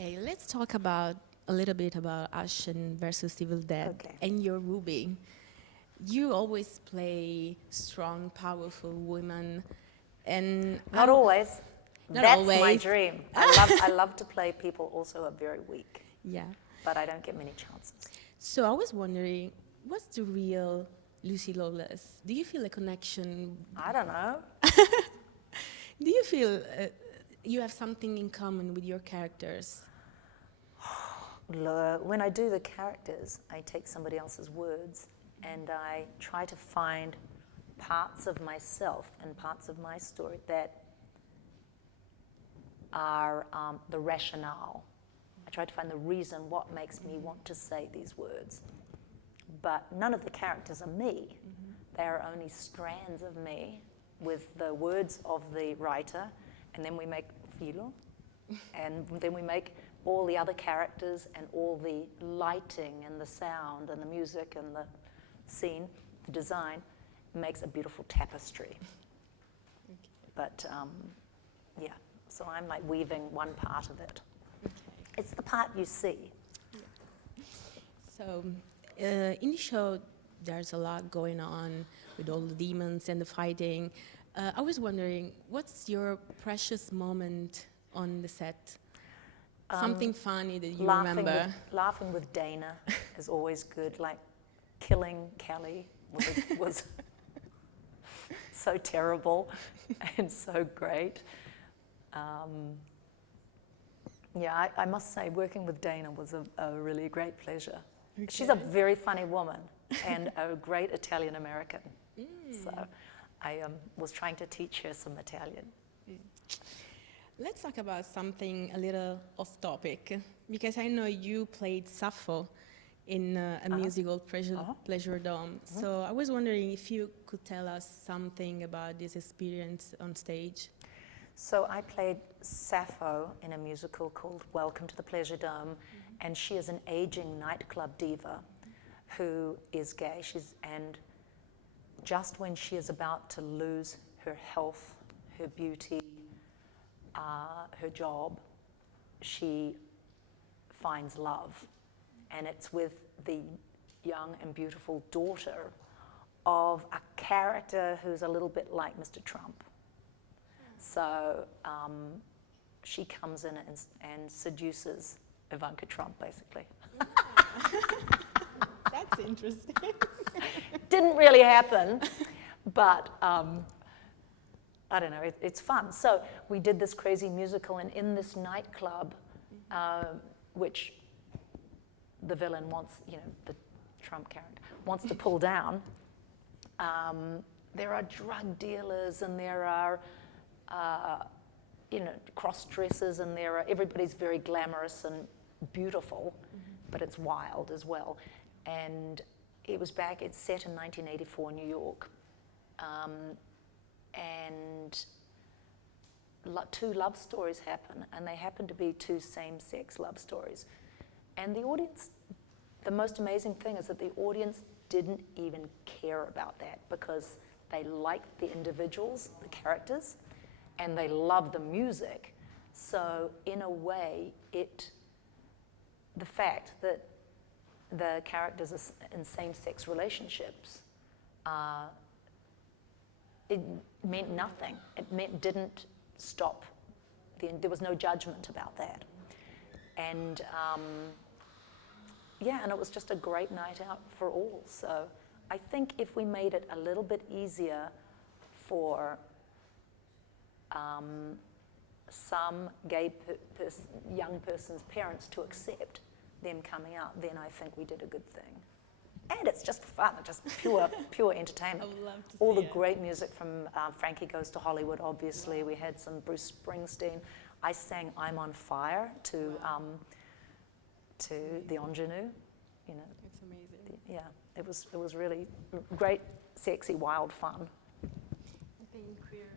Okay, let's talk about a little bit about Ashen versus Evil Dead Okay. and your Ruby. You always play strong, powerful women, and Not always. Not That's my always. dream. I love to play people also who are very weak, Yeah. but I don't get many chances. So I was wondering, what's the real Lucy Lawless? Do you feel a connection? I don't know. Do you feel you have something in common with your characters? When I do the characters, I take somebody else's words and I try to find parts of myself and parts of my story that are the rationale. I try to find the reason what makes me want to say these words. But none of the characters are me. They are only strands of me with the words of the writer, and then we make filo, and then we make all the other characters and all the lighting and the sound and the music and the scene, the design, makes a beautiful tapestry. But yeah, so I'm like weaving one part of it. It's the part you see. So in the show, there's a lot going on with all the demons and the fighting. I was wondering, what's your precious moment on the set? Something funny that you remember? Laughing with Dana is always good. Like killing Kelly was so terrible and so great. Yeah, I must say working with Dana was a really great pleasure. Okay. She's a very funny woman and a great Italian American. So I was trying to teach her some Italian. Let's talk about something a little off topic, because I know you played Sappho in a musical, Pleasure Dome. So I was wondering if you could tell us something about this experience on stage. So I played Sappho in a musical called Welcome to the Pleasure Dome, and she is an aging nightclub diva who is gay. And just when she is about to lose her health, her beauty, her job, she finds love. And it's with the young and beautiful daughter of a character who's a little bit like Mr. Trump. So she comes in and seduces Ivanka Trump, basically. That's interesting. Didn't really happen, but I don't know, it's fun. So we did this crazy musical, and in this nightclub, which the villain wants, the Trump character, wants to pull down, there are drug dealers, and there are cross-dressers, and everybody's very glamorous and beautiful, but it's wild as well. And it's set in 1984 New York. And two love stories happen, and they happen to be two same-sex love stories. And the audience, the most amazing thing is that the audience didn't even care about that, because they liked the individuals, the characters, and they loved the music. So in a way, the fact that the characters are in same-sex relationships, it meant nothing. It didn't stop. There was no judgment about that. And and it was just a great night out for all. So I think if we made it a little bit easier for some gay young person's parents to accept them coming out, then I think we did a good thing. And it's just fun, just pure entertainment. I would love to All see the great music from Frankie Goes to Hollywood, obviously. Wow. We had some Bruce Springsteen. I sang I'm on Fire to the ingenue. It's amazing. It was really great, sexy, wild fun. Being queer